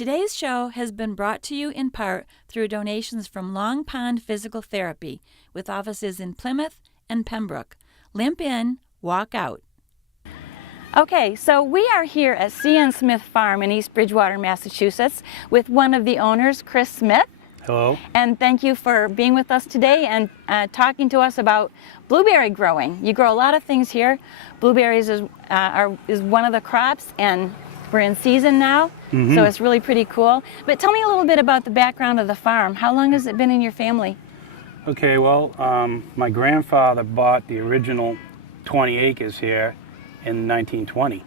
Today's show has been brought to you in part through donations from Long Pond Physical Therapy, with offices in Plymouth and Pembroke. Limp in, walk out. Okay, so we are here at C.N. Smith Farm in East Bridgewater, Massachusetts, with one of the owners, Chris Smith. Hello. And thank you for being with us today and talking to us about blueberry growing. You grow a lot of things here. Blueberries is one of the crops, and we're in season now, so it's really pretty cool. But tell me a little bit about the background of the farm. How long has it been in your family? Okay, well, my grandfather bought the original 20 acres here in 1920.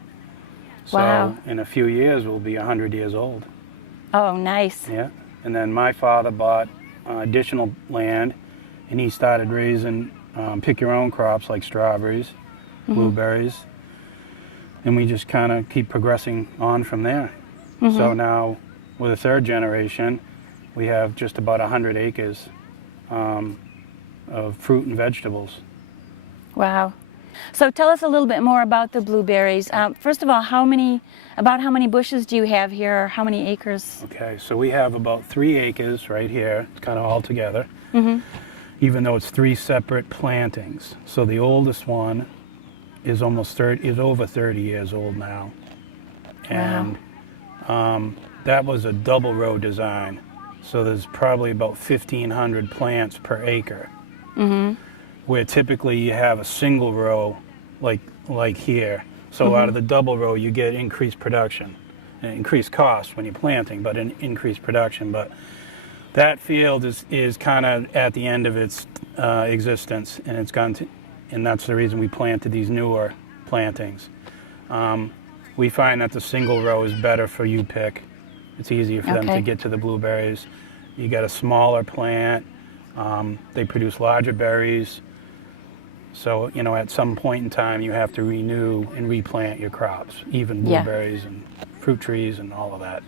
So Wow. in a few years, we'll be 100 years old. Oh, nice. Yeah. And then my father bought additional land, and he started raising pick-your-own crops like strawberries, blueberries, and we just kind of keep progressing on from there. So now, with the third generation, we have just about 100 acres of fruit and vegetables. Wow. So tell us a little bit more about the blueberries. First of all, how many bushes do you have here, or how many acres? Okay, so we have about 3 acres right here, it's kind of all together, even though it's 3 separate plantings. So the oldest one is over 30 years old now. And that was a double row design. So there's probably about 1,500 plants per acre. Where typically you have a single row like here. So out of the double row you get increased production, and increased cost when you're planting, but an increased production. But that field is kind of at the end of its existence, and it's gone to, and that's the reason we planted these newer plantings. We find that the single row is better for U-pick. It's easier for them to get to the blueberries. You got a smaller plant. They produce larger berries. So, you know, at some point in time, you have to renew and replant your crops, even blueberries and fruit trees and all of that.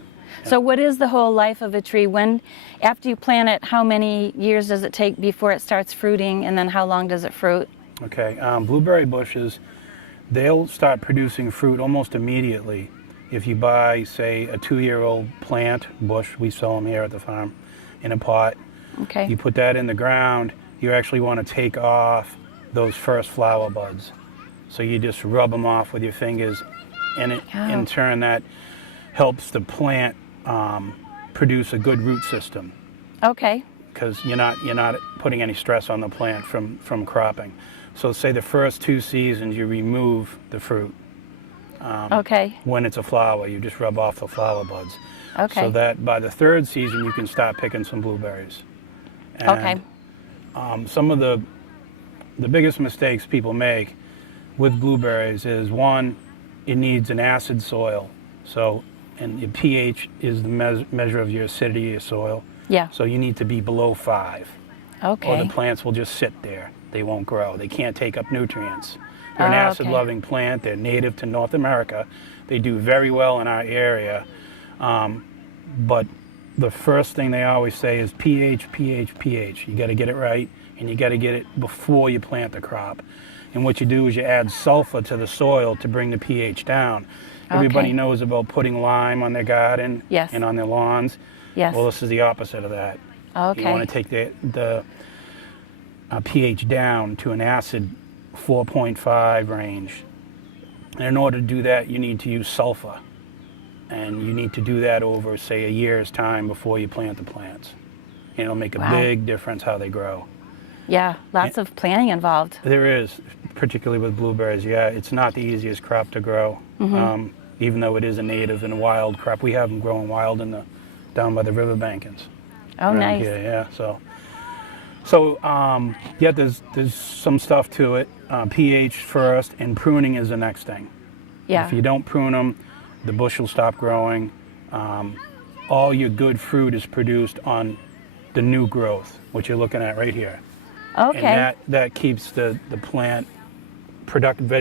So what is the whole life of a tree? After you plant it, how many years does it take before it starts fruiting, and then how long does it fruit? Okay, blueberry bushes, they'll start producing fruit almost immediately. If you buy, say, a 2-year-old plant bush, we sell them here at the farm, in a pot. Okay. You put that in the ground, you actually want to take off those first flower buds. So you just rub them off with your fingers, and in turn that helps the plant produce a good root system. Okay. Because you're not putting any stress on the plant from cropping. So say the first 2 seasons you remove the fruit. When it's a flower, you just rub off the flower buds. Okay. So that by the 3rd season you can start picking some blueberries. And, some of the biggest mistakes people make with blueberries is, one, it needs an acid soil. So, and the pH is the measure of your acidity of your soil. Yeah. So you need to be below 5. Okay. Or the plants will just sit there. They won't grow. They can't take up nutrients. They're an acid-loving plant. They're native to North America. They do very well in our area. But the first thing they always say is pH, pH, pH. You got to get it right, and you got to get it before you plant the crop. And what you do is you add sulfur to the soil to bring the pH down. Everybody knows about putting lime on their garden and on their lawns. Yes. Well, this is the opposite of that. Okay. You want to take the pH down to an acid 4.5 range. And in order to do that, you need to use sulfur. And you need to do that over, say, a year's time before you plant the plants. And it'll make a big difference how they grow. Yeah, lots of planning involved. There is, particularly with blueberries. Yeah, it's not the easiest crop to grow, even though it is a native and a wild crop. We have them growing wild down by the riverbankings. Oh, nice. Here, yeah, so yeah, there's some stuff to it. pH first, and pruning is the next thing. Yeah. If you don't prune them, the bush will stop growing. All your good fruit is produced on the new growth, which you're looking at right here. Okay. And that keeps the plant productive.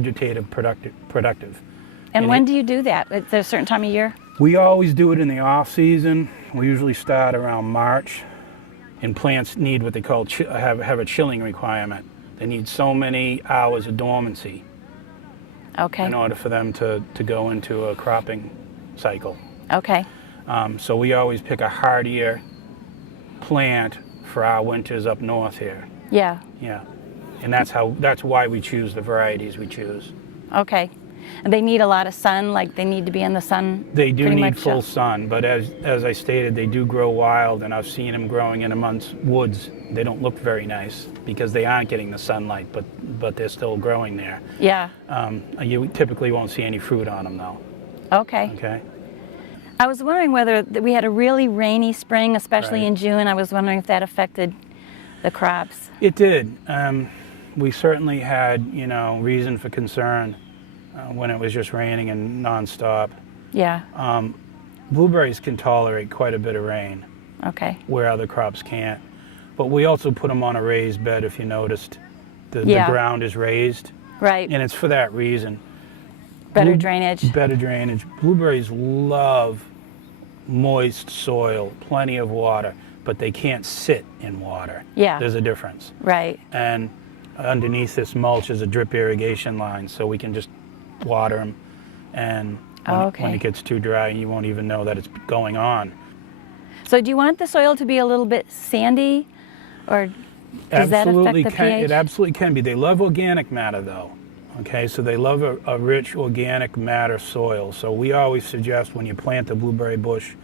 And when do you do that? Is there a certain time of year? We always do it in the off season. We usually start around March. And plants need what they call have a chilling requirement. They need so many hours of dormancy in order for them to go into a cropping cycle. Okay. So we always pick a hardier plant for our winters up north here. Yeah. Yeah. And that's why we choose the varieties we choose. Okay. And they need a lot of sun, like they need to be in the sun? They do pretty need much full sun, but as I stated, they do grow wild, and I've seen them growing in amongst woods. They don't look very nice because they aren't getting the sunlight, but they're still growing there. Yeah. You typically won't see any fruit on them, though. Okay. Okay. I was wondering whether we had a really rainy spring, especially Right. in June. I was wondering if that affected the crops. It did. We certainly had, reason for concern when it was just raining and nonstop. Yeah. Blueberries can tolerate quite a bit of rain, Okay. where other crops can't. But we also put them on a raised bed, if you noticed. The Yeah. ground is raised, Right. and it's for that reason. Better drainage. Better drainage. Blueberries love moist soil, plenty of water, but they can't sit in water. Yeah. There's a difference. Right. And underneath this mulch is a drip irrigation line, so we can just water them. And when it gets too dry, you won't even know that it's going on. So do you want the soil to be a little bit sandy, or does that affect the pH? It absolutely can be. They love organic matter, though. Okay, so they love a rich organic matter soil. So we always suggest when you plant a blueberry bush,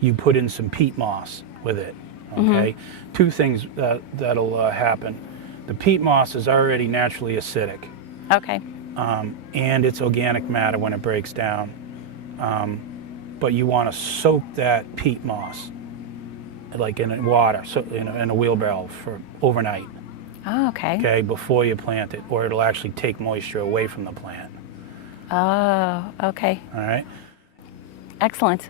you put in some peat moss with it. Okay, Two things that'll happen. The peat moss is already naturally acidic. Okay. And it's organic matter when it breaks down. But you want to soak that peat moss, like in water, so in a wheelbarrow for overnight. Oh, okay. Okay, before you plant it, or it'll actually take moisture away from the plant. Oh, okay. All right. Excellent.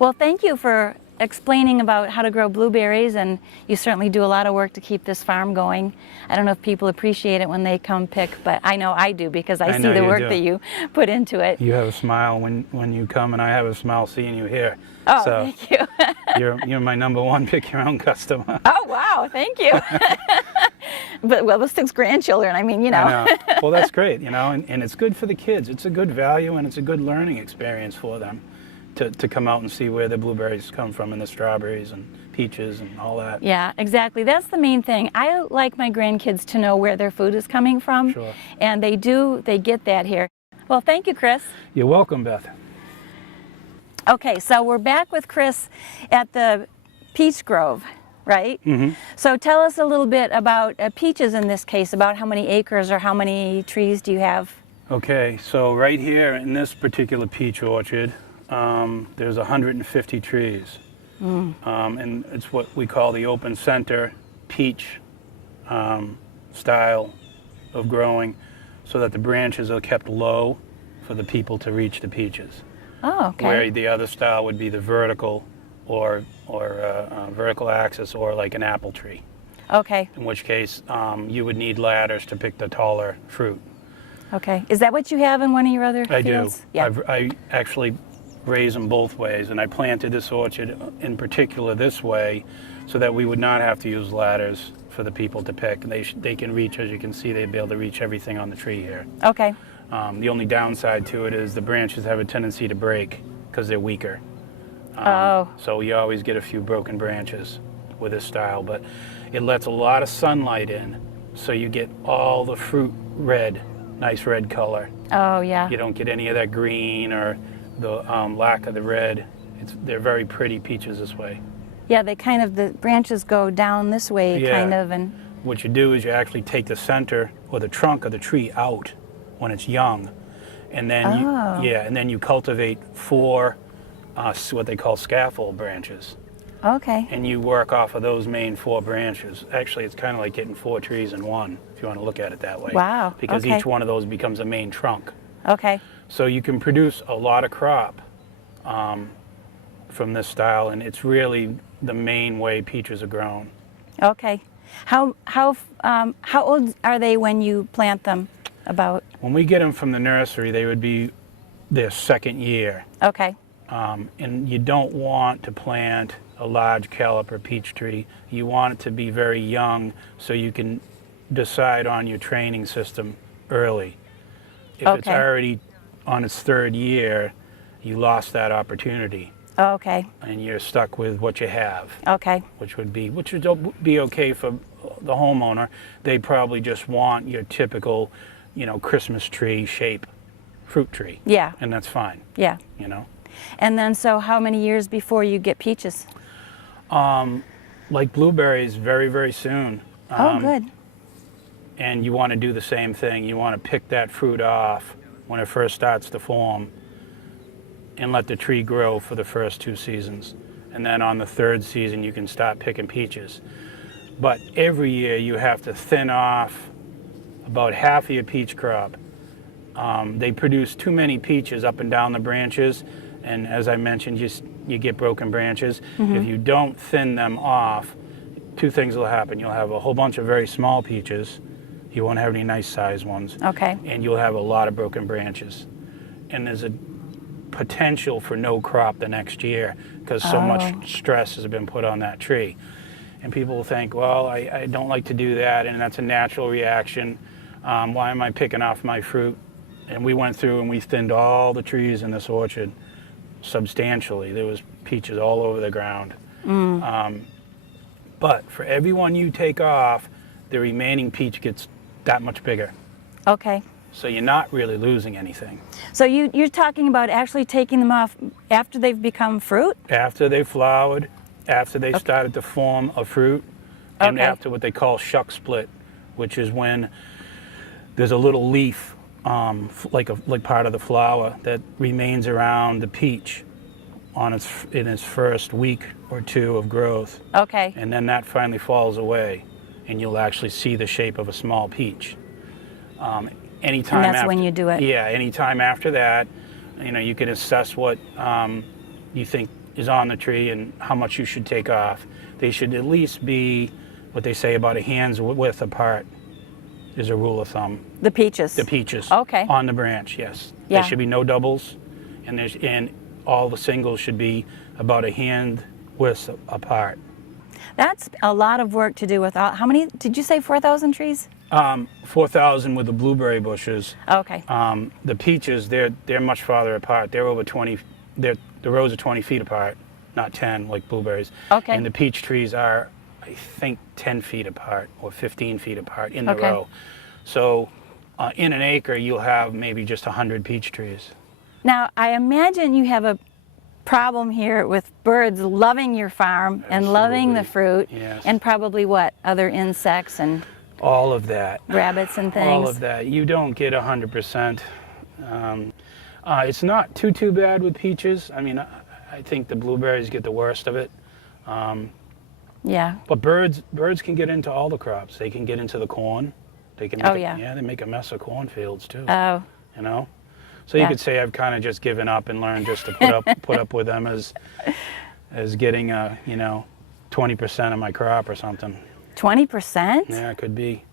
Well, thank you for explaining about how to grow blueberries, and you certainly do a lot of work to keep this farm going. I don't know if people appreciate it when they come pick, but I know I do because I see the work that you put into it. You have a smile when you come, and I have a smile seeing you here. Oh, so thank you. you're my number one pick your own customer. Oh, wow, thank you. But with 6 grandchildren, I mean, I know. Well, that's great, and it's good for the kids. It's a good value, and it's a good learning experience for them to come out and see where the blueberries come from, and the strawberries and peaches and all that. Yeah, exactly. That's the main thing. I like my grandkids to know where their food is coming from. Sure. And they get that here. Well, thank you, Chris. You're welcome, Beth. Okay, so we're back with Chris at the peach grove, right? Mm-hmm. So tell us a little bit about peaches in this case, about how many acres or how many trees do you have? Okay, so right here in this particular peach orchard, there's 150 trees. And it's what we call the open center peach style of growing, so that the branches are kept low for the people to reach the peaches. Oh, okay. Where the other style would be the vertical or vertical axis, or like an apple tree. Okay. In which case you would need ladders to pick the taller fruit. Okay. Is that what you have in one of your other fields? I do. Yeah. I actually raise them both ways, and I planted this orchard in particular this way so that we would not have to use ladders for the people to pick. They can reach, as you can see, they'd be able to reach everything on the tree here. Okay. The only downside to it is the branches have a tendency to break because they're weaker. So you always get a few broken branches with this style, but it lets a lot of sunlight in, so you get all the fruit red, nice red color. Oh, yeah. You don't get any of that green or the lack of the red. They're very pretty peaches this way. Yeah, the branches go down this way, Yeah. kind of, and... What you do is you actually take the center or the trunk of the tree out when it's young, and then and then you cultivate 4 what they call scaffold branches. Okay. And you work off of those main 4 branches. Actually, it's kind of like getting 4 trees in one, if you want to look at it that way. Wow. Because okay. each one of those becomes a main trunk. Okay. So you can produce a lot of crop from this style, and it's really the main way peaches are grown. Okay. How old are they when you plant them? About? When we get them from the nursery, they would be their 2nd year. Okay. And you don't want to plant a large caliper peach tree. You want it to be very young so you can decide on your training system early. If it's already on its 3rd year, you lost that opportunity. Oh, okay. and you're stuck with what you have. Okay. Which would be okay for the homeowner. They probably just want your typical, Christmas tree shape fruit tree. Yeah. And that's fine. Yeah. And then, so how many years before you get peaches? Like blueberries, very, very soon. Oh, good. And you want to do the same thing. You want to pick that fruit off when it first starts to form and let the tree grow for the first 2 seasons. And then on the 3rd season, you can start picking peaches. But every year you have to thin off about half of your peach crop. They produce too many peaches up and down the branches, and as I mentioned, you get broken branches. Mm-hmm. If you don't thin them off, 2 things will happen. You'll have a whole bunch of very small peaches. You won't have any nice sized ones. Okay. And you'll have a lot of broken branches. And there's a potential for no crop the next year because so much stress has been put on that tree. And people will think, well, I don't like to do that, and that's a natural reaction. Why am I picking off my fruit? And we went through and we thinned all the trees in this orchard substantially. There was peaches all over the ground. But for every one you take off, the remaining peach gets that much bigger. Okay. So you're not really losing anything. So you're talking about actually taking them off after they've become fruit? After they flowered, after they started to form a fruit, and after what they call shuck split, which is when there's a little leaf, like part of the flower, that remains around the peach in its first week or 2 of growth. Okay. And then that finally falls away, and you'll actually see the shape of a small peach. Anytime and that's when you do it? Yeah, anytime after that, you can assess what you think is on the tree and how much you should take off. They should at least be what they say about a hand's width apart is a rule of thumb. The peaches? The peaches. Okay. On the branch, yes. Yeah. There should be no doubles, and all the singles should be about a hand width apart. That's a lot of work to do with how many, did you say 4,000 trees? 4,000 with the blueberry bushes. Okay. The peaches, they're much farther apart. They're over 20, the rows are 20 feet apart, not 10 like blueberries. Okay. And the peach trees are, I think, 10 feet apart or 15 feet apart in the row. So in an acre, you'll have maybe just 100 peach trees. Now, I imagine you have a problem here with birds loving your farm and loving the fruit, and probably what, other insects and all of that, rabbits and things. All of that. You don't get 100%. It's not too bad with peaches. I mean, I think the blueberries get the worst of it. Yeah. But birds can get into all the crops. They can get into the corn. They can. They make a mess of cornfields too. Oh. So you could say I've kind of just given up and learned just to put up with them as getting 20% of my crop or something. 20%? Yeah, it could be.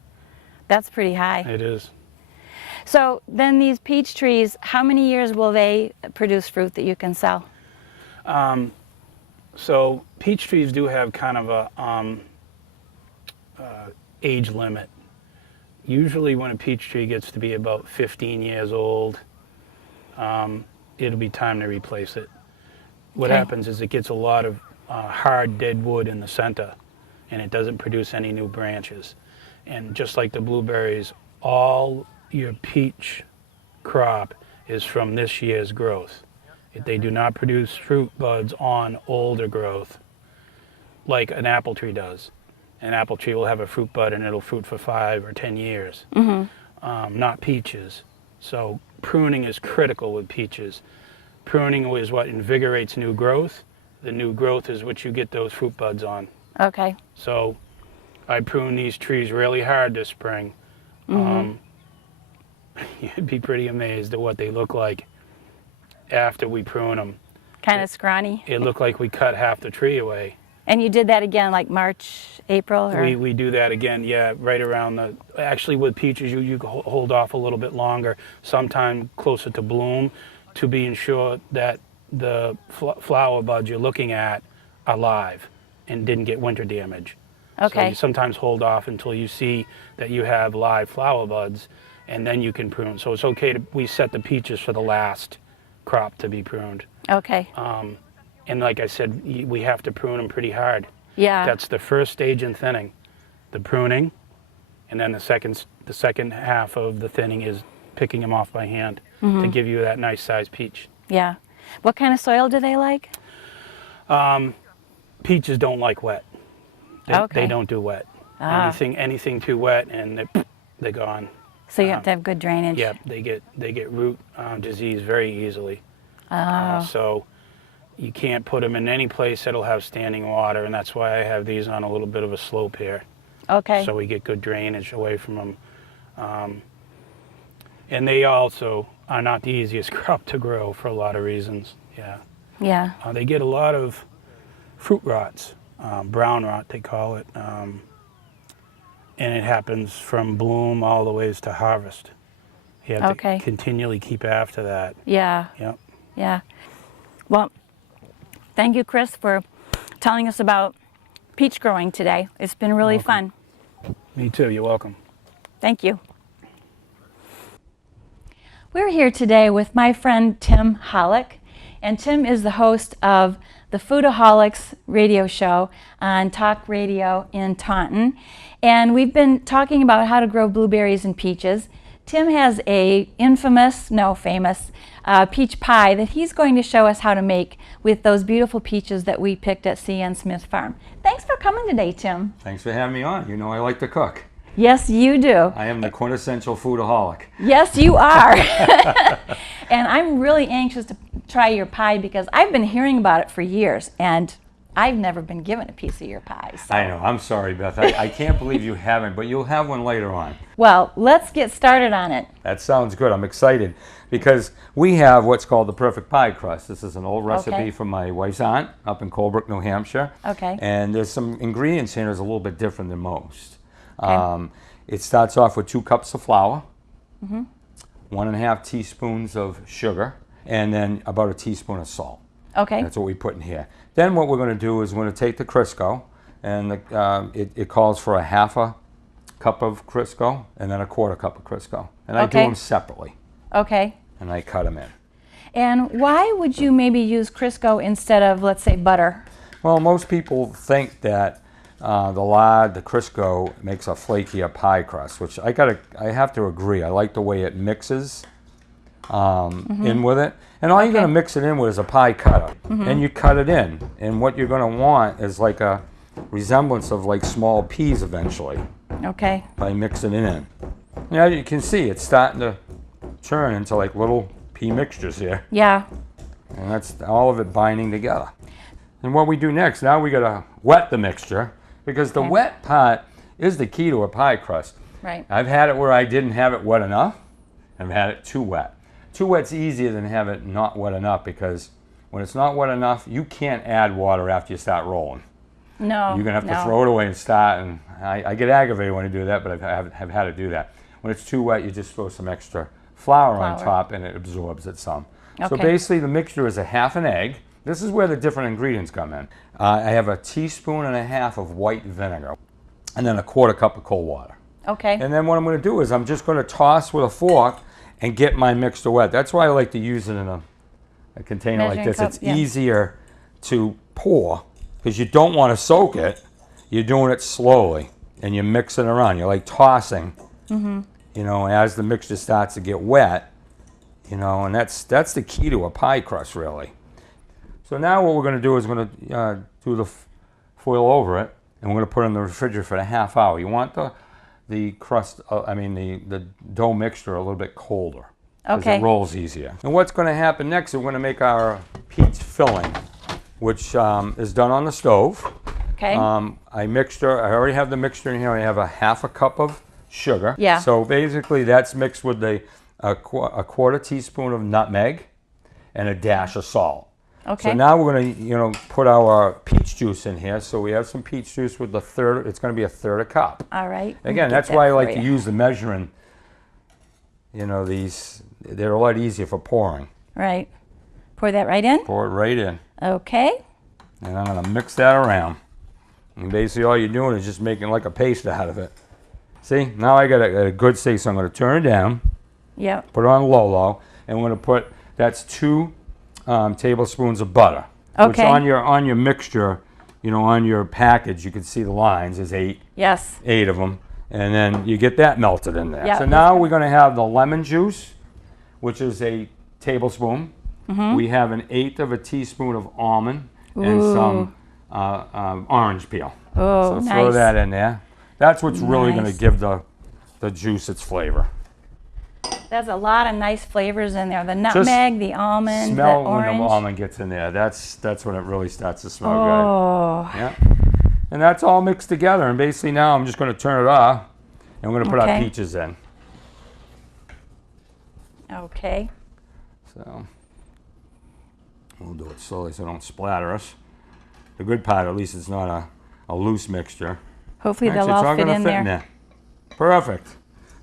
That's pretty high. It is. So then these peach trees, how many years will they produce fruit that you can sell? So peach trees do have kind of a age limit. Usually when a peach tree gets to be about 15 years old, it'll be time to replace it. What happens is it gets a lot of hard dead wood in the center, and it doesn't produce any new branches. And just like the blueberries, all your peach crop is from this year's growth. They do not produce fruit buds on older growth like an apple tree does. An apple tree will have a fruit bud and it'll fruit for 5 or 10 years, not peaches. So pruning is critical with peaches. Pruning is what invigorates new growth. The new growth is what you get those fruit buds on. Okay. So I prune these trees really hard this spring. You'd be pretty amazed at what they look like after we prune them. Kind of scrawny? It looked like we cut half the tree away. And you did that again like March, April? Or? We do that again, yeah, right around actually with peaches you hold off a little bit longer, sometime closer to bloom, to be ensured that the flower buds you're looking at are live and didn't get winter damage. Okay. So you sometimes hold off until you see that you have live flower buds, and then you can prune. So it's okay we set the peaches for the last crop to be pruned. Okay. And like I said, we have to prune them pretty hard. Yeah. That's the first stage in thinning, the pruning, and then the second half of the thinning is picking them off by hand to give you that nice sized peach. Yeah. What kind of soil do they like? Peaches don't like wet. They don't do wet. Ah. Anything too wet and they're gone. So you have to have good drainage. Yeah, they get root disease very easily. So you can't put them in any place that'll have standing water, and that's why I have these on a little bit of a slope here. Okay. So we get good drainage away from them. And they also are not the easiest crop to grow for a lot of reasons. Yeah. Yeah. They get a lot of fruit rots, brown rot they call it, and it happens from bloom all the ways to harvest. You have to continually keep after that. Yeah. Yep. Yeah. Well, thank you, Chris, for telling us about peach growing today. It's been really fun. Me too. You're welcome. Thank you. We're here today with my friend Tim Holick, and Tim is the host of the Food-a-Holick's radio show on Talk Radio in Taunton. And we've been talking about how to grow blueberries and peaches. Tim has a famous peach pie that he's going to show us how to make with those beautiful peaches that we picked at C.N. Smith Farm. Thanks for coming today, Tim. Thanks for having me on. You know I like to cook. Yes, you do. I am the quintessential Food-a-Holick. Yes, you are. And I'm really anxious to try your pie because I've been hearing about it for years, and I've never been given a piece of your pie. So. I know. I'm sorry, Beth. I can't believe you haven't, but you'll have one later on. Well, let's get started on it. That sounds good. I'm excited because we have what's called the perfect pie crust. This is an old recipe from my wife's aunt up in Colebrook, New Hampshire. Okay. And there's some ingredients in it that's a little bit different than most. Okay. It starts off with 2 cups of flour, 1.5 teaspoons of sugar, and then about a teaspoon of salt. Okay. That's what we put in here. Then what we're going to do is we're going to take the Crisco, and it calls for a 1/2 cup of Crisco and then a 1/4 cup of Crisco. And I do them separately. Okay. And I cut them in. And why would you maybe use Crisco instead of, let's say, butter? Well, most people think that the lard, the Crisco, makes a flakier pie crust, which I have to agree. I like the way it mixes in with it. And all you're going to mix it in with is a pie cutter. And you cut it in. And what you're going to want is like a resemblance of like small peas eventually. Okay. By mixing it in. Now you can see it's starting to turn into like little pea mixtures here. Yeah. And that's all of it binding together. And what we do next, now we got to wet the mixture because the wet part is the key to a pie crust. Right. I've had it where I didn't have it wet enough. I've had it too wet. Too wet's easier than have it not wet enough because when it's not wet enough, you can't add water after you start rolling. No. You're going to have to throw it away and start, and I get aggravated when I do that, but I have had to do that. When it's too wet, you just throw some extra flour on top and it absorbs it some. Okay. So basically the mixture is a 1/2 an egg. This is where the different ingredients come in. I have a 1.5 teaspoons of white vinegar and then a 1/4 cup of cold water. Okay. And then what I'm going to do is I'm just going to toss with a fork and get my mixture wet. That's why I like to use it in a container like this. It's easier to pour because you don't want to soak it. You're doing it slowly and you're mixing around. You're like tossing, you know, as the mixture starts to get wet, you know, and that's the key to a pie crust, really. So now what we're going to do is we're going to do the foil over it, and we're going to put it in the refrigerator for a 1/2 hour. You want the crust, the dough mixture a little bit colder. Because it rolls easier. And what's going to happen next is we're going to make our peach filling, which is done on the stove. Okay. I already have the mixture in here. I have a 1/2 cup of sugar. Yeah. So basically that's mixed with a 1/4 teaspoon of nutmeg and a dash of salt. Okay. So now we're going to, put our peach juice in here. So we have some peach juice with it's going to be a 1/3 cup. All right. Again, that's why I like to use the measuring. They're a lot easier for pouring. Right. Pour that right in? Pour it right in. Okay. And I'm going to mix that around. And basically all you're doing is just making like a paste out of it. See, now I got a good stick, so I'm going to turn it down. Yep. Put it on low, and we're going to put, that's 2 tablespoons of butter. Which on your mixture, on your package, you can see the lines. There's 8. Yes. 8 of them. And then you get that melted in there. Yeah, so now we're going to have the lemon juice, which is a tablespoon. We have 1/8 of a teaspoon of almond and some orange peel. Oh, so nice. throw that in there. That's what's really going to give the juice its flavor. There's a lot of nice flavors in there. The nutmeg, the almond, the orange. When the almond gets in there. That's when it really starts to smell good. Yeah. And that's all mixed together. And basically now I'm just going to turn it off, and we're going to put our peaches in. Okay. So we'll do it slowly so it don't splatter us. The good part, at least, it's not a loose mixture. Hopefully they'll all fit in there. Perfect.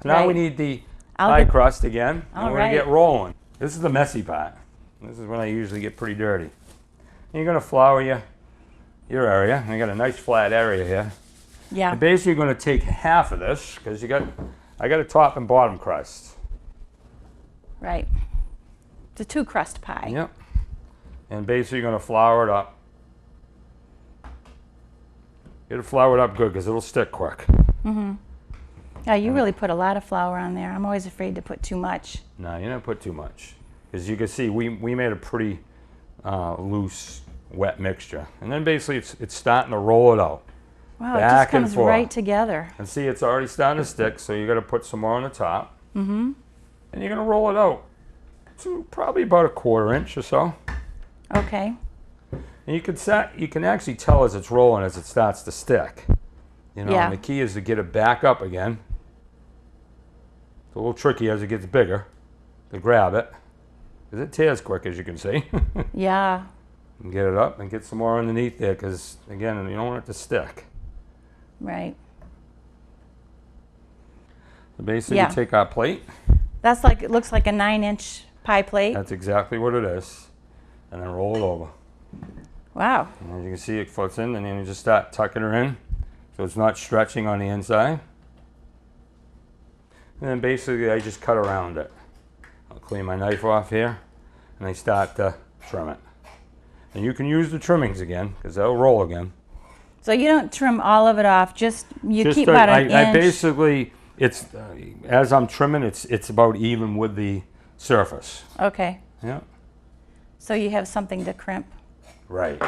So now we need the pie crust again, and we're going to get rolling. This is the messy part. This is when I usually get pretty dirty. And you're going to flour your area. And you got a nice flat area here. Yeah. And basically you're going to take half of this, because I got a top and bottom crust. Right. It's a 2-crust pie. Yep. And basically you're going to flour it up. Get it floured up good, because it'll stick quick. Yeah, you really put a lot of flour on there. I'm always afraid to put too much. No, you don't put too much. Because you can see, we made a pretty loose, wet mixture. And then basically it's starting to roll it out. Wow, it just comes right together. And see, it's already starting to stick, so you got to put some more on the top. And you're going to roll it out to probably about 1/4 inch or so. Okay. And you can actually tell as it's rolling as it starts to stick. And the key is to get it back up again. It's a little tricky as it gets bigger to grab it, because it tears quick, as you can see. Yeah. And get it up and get some more underneath there, because again, you don't want it to stick. Right. So basically you take our plate. That's like, it looks like a 9-inch pie plate. That's exactly what it is. And then roll it over. Wow. And as you can see, it floats in, and then you just start tucking her in so it's not stretching on the inside. And then basically I just cut around it. I'll clean my knife off here, and I start to trim it. And you can use the trimmings again, because they'll roll again. So you don't trim all of it off, just keep about an inch. I basically, it's as I'm trimming, it's about even with the surface. Okay. Yeah. So you have something to crimp. Right.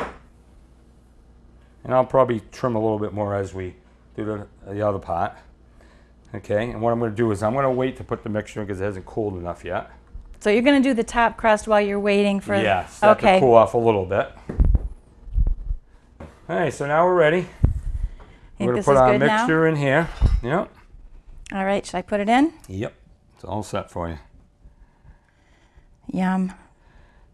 And I'll probably trim a little bit more as we do the other part. Okay, and what I'm going to do is I'm going to wait to put the mixture in, because it hasn't cooled enough yet. So you're going to do the top crust while you're waiting for... Yes, that to cool off a little bit. All right, so now we're ready. We're going to put our mixture in here. Yep. All right, should I put it in? Yep, it's all set for you. Yum.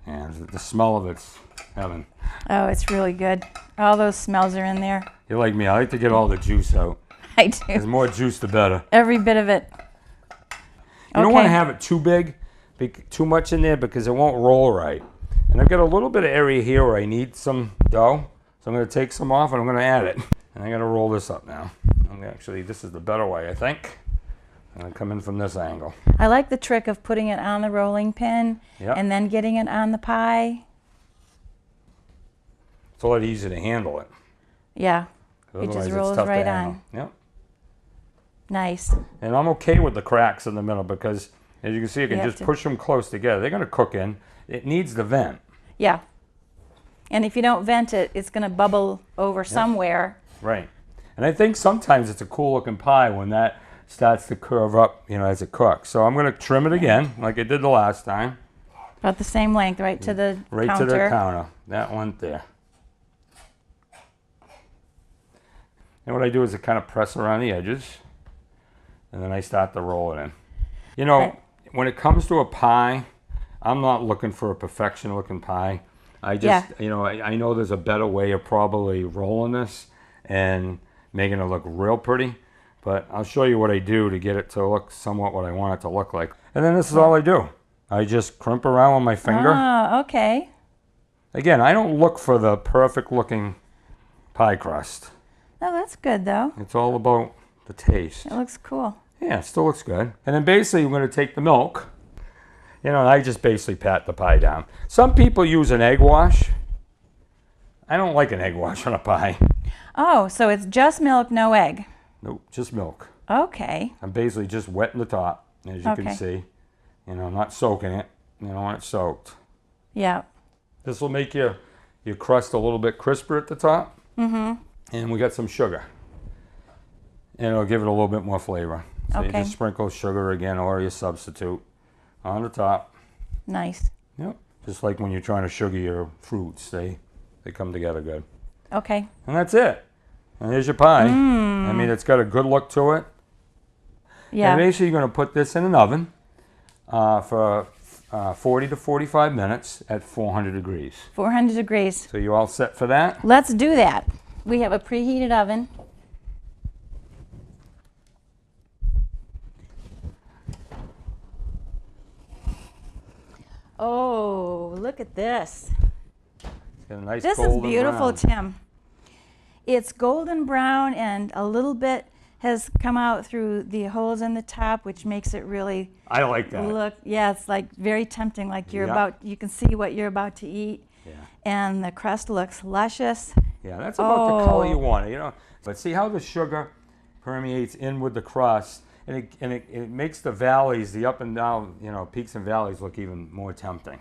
And the smell of it's heaven. Oh, it's really good. All those smells are in there. You're like me, I like to get all the juice out. I do. The more juice, the better. Every bit of it. You don't want to have it too big, too much in there, because it won't roll right. And I've got a little bit of area here where I need some dough, so I'm going to take some off and I'm going to add it. And I got to roll this up now. Actually, this is the better way, I think. I'm going to come in from this angle. I like the trick of putting it on the rolling pin and then getting it on the pie. It's a lot easier to handle it. Yeah, it just rolls right on. Yep. Nice. And I'm okay with the cracks in the middle, because as you can see, I can just push them close together. They're going to cook in. It needs the vent. Yeah. And if you don't vent it, it's going to bubble over somewhere. Right. And I think sometimes it's a cool looking pie when that starts to curve up, as it cooks. So I'm going to trim it again, like I did the last time. About the same length, right to the counter. Right to the counter. That one there. And what I do is I kind of press around the edges, and then I start to roll it in. When it comes to a pie, I'm not looking for a perfection looking pie. I just, I know there's a better way of probably rolling this and making it look real pretty, but I'll show you what I do to get it to look somewhat what I want it to look like. And then this is all I do. I just crimp around with my finger. Oh, okay. Again, I don't look for the perfect looking pie crust. Oh, that's good though. It's all about the taste. It looks cool. Yeah, it still looks good. And then basically we're going to take the milk, and I just basically pat the pie down. Some people use an egg wash, I don't like an egg wash on a pie. Oh, so it's just milk, no egg. Nope, just milk. Okay. I'm basically just wetting the top, as you can see. You know, not soaking it. You don't want it soaked. Yeah. This will make your crust a little bit crisper at the top. Mm-hmm. And we got some sugar. And it'll give it a little bit more flavor. So you just sprinkle sugar again or your substitute on the top. Nice. Yep. Just like when you're trying to sugar your fruits, they come together good. Okay. And that's it. And here's your pie. I mean, it's got a good look to it. Yeah. And basically, you're going to put this in an oven for 40 to 45 minutes at 400 degrees. 400 degrees. So you all set for that? Let's do that. We have a preheated oven. Oh, look at this. It's got a nice This is golden beautiful, brown. Tim. It's golden brown and a little bit has come out through the holes in the top, which makes it really I like that. look, yeah, it's like very tempting, like you're Yeah. you can see what you're about to eat. Yeah. And the crust looks luscious. Yeah, that's about the color you want it, you know. But see how the sugar permeates in with the crust, and it makes the valleys, the up and down, you know, peaks and valleys look even more tempting.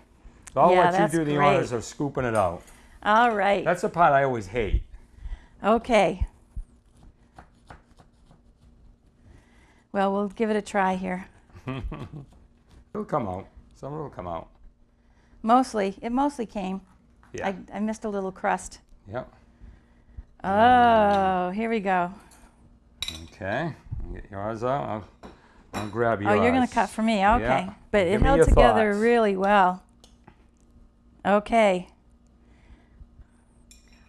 So I'll Yeah, let you that's do the great. honors of scooping it out. All right. That's the part I always hate. Okay. Well, we'll give it a try here. It'll come out. Some of it will come out. It mostly came. Yeah. I missed a little crust. Yep. Oh, here we go. Okay. Get yours out. I'll grab yours. Oh, you're going to cut for me. Okay. Yeah. But Give it me held your together thoughts. really well. Okay.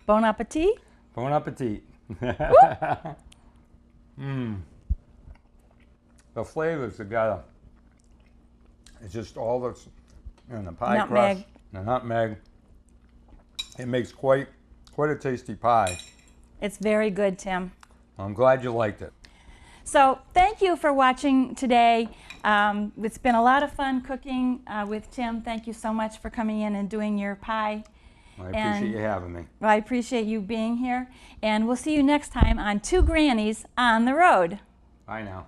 Bon appetit. Bon appetit. The flavors together. It's just all that's in the pie Nutmeg. crust, the nutmeg. It makes quite a tasty pie. It's very good, Tim. I'm glad you liked it. So thank you for watching today. It's been a lot of fun cooking with Tim. Thank you so much for coming in and doing your pie. I appreciate you having me. Well, I appreciate you being here. And we'll see you next time on Two Grannies on the Road. Bye now.